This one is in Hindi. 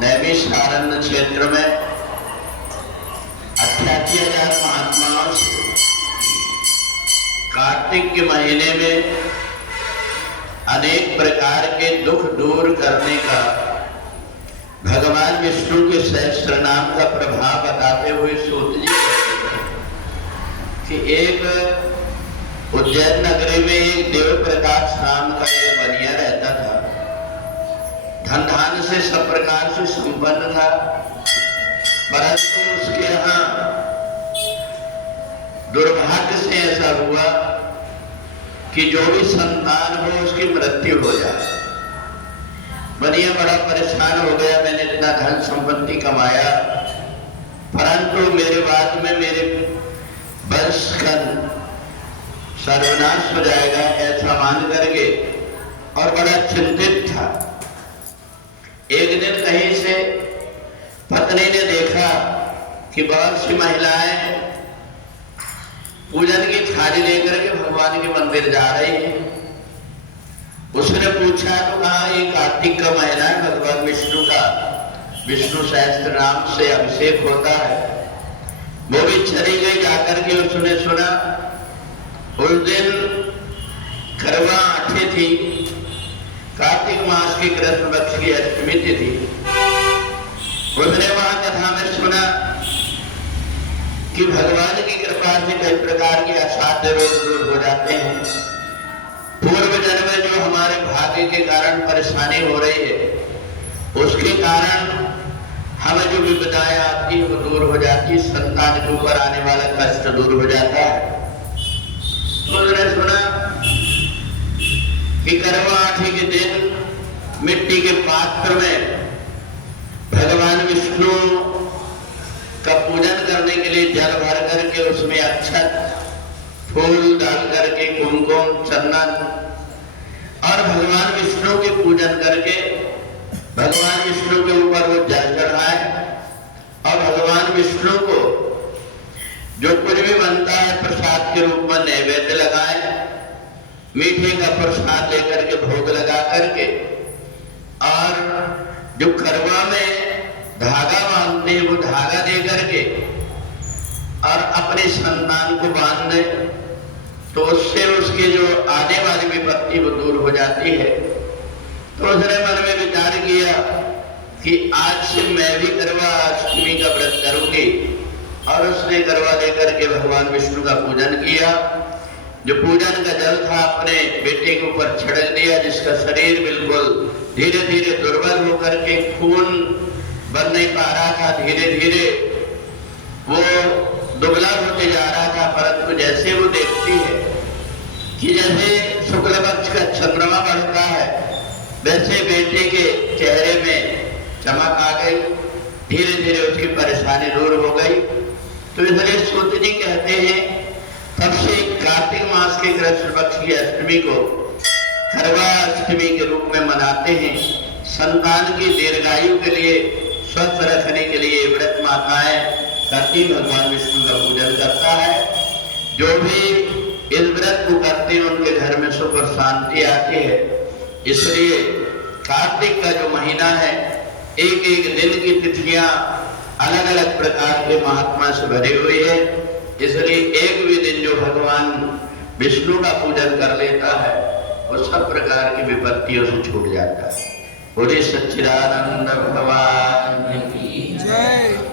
नैमिषारण्य क्षेत्र में 88,000 महात्माओं से कार्तिक के महीने में अनेक प्रकार के दुख दूर करने का भगवान विष्णु के सहस्त्र नाम का प्रभाव बताते हुए सूत जी कि एक उज्जैन नगरी में एक देव प्रकाश नाम का एक बनिया रहता था। धन धान से सब प्रकार से संपन्न था, परंतु उसके यहाँ दुर्भाग्य से ऐसा हुआ कि जो भी संतान हो उसकी मृत्यु हो जाए। बनिया बड़ा परेशान हो गया, मैंने इतना धन संपत्ति कमाया परंतु मेरे बाद में मेरे वंश का सर्वनाश हो जाएगा ऐसा मान करके, और बड़ा चिंतित था। एक दिन कहीं से पत्नी ने देखा कि बहुत सी महिलाएं पूजन की थाली लेकर के भगवान के मंदिर जा रही हैं। उसने पूछा तो कहा ये कार्तिक का महीना है, भगवान विष्णु का विष्णु सहस्त्र नाम से अभिषेक होता है। वो भी चली गई, जाकर के उसने सुना उस दिन करवा आठी थी, कार्तिक मास की कृष्ण पक्ष की अष्टमी तिथि। उसने वहां कथा में सुना कि भगवान की कृपा से कई प्रकार के असाध्य रोग दूर हो जाते हैं। पूर्व जन्म में जो हमारे भाग्य के कारण परेशानी हो रही है उसके कारण हमें जो विपदाएं आती है वो दूर हो जाती है, संतान के ऊपर आने वाला कष्ट दूर हो जाता है। तो उसने सुना कि करवा आठी के दिन मिट्टी के पात्र में भगवान विष्णु का पूजन करने के लिए जल भर करके उसमें अक्षत फूल डाल करके कुमकुम चंदन और भगवान विष्णु के पूजन करके भगवान विष्णु के ऊपर वो जल चढ़ाए और भगवान विष्णु को जो कुछ भी बनता है प्रसाद के रूप में नैवेद्य लगाए, मीठे का प्रसाद लेकर के भोग लगा करके, और जो करवा में धागा बांधते हैं वो धागा दे करके और अपने संतान को बांध दे तो उससे उसके जो आने वाली विपत्ति वो दूर हो जाती है। तो उसने मन में विचार किया कि आज से मैं भी करवा अष्टमी का व्रत करूंगी, और उसने करवा लेकर के भगवान विष्णु का पूजन किया। जो पूजन का जल था अपने बेटे के ऊपर छिड़क दिया, जिसका शरीर बिल्कुल धीरे धीरे दुर्बल होकर के खून बन नहीं पा रहा था, धीरे धीरे वो दुबला होते जा रहा था। परंतु जैसे वो देखती है कि जैसे शुक्ल पक्ष का चंद्रमा बढ़ता है वैसे बेटे के चेहरे में चमक आ गई, धीरे धीरे उसकी परेशानी दूर हो गई। तो इसलिए सूत जी कहते हैं तब से कार्तिक मास के कृष्ण पक्ष की अष्टमी को करवा अष्टमी के रूप में मनाते हैं। संतान की दीर्घायु के लिए, स्वस्थ रखने के लिए व्रत माताएं करती भगवान विष्णु का पूजन करता है। जो भी इस व्रत को करते हैं उनके घर में सुख और शांति आती है। इसलिए कार्तिक का जो महीना है एक एक दिन की तिथियां अलग अलग प्रकार के महात्मा से भरी हुई है। इसलिए एक भी दिन जो भगवान विष्णु का पूजन कर लेता है वो सब प्रकार की विपत्तियों से छूट जाता है। बोले सच्चिदानंद भगवान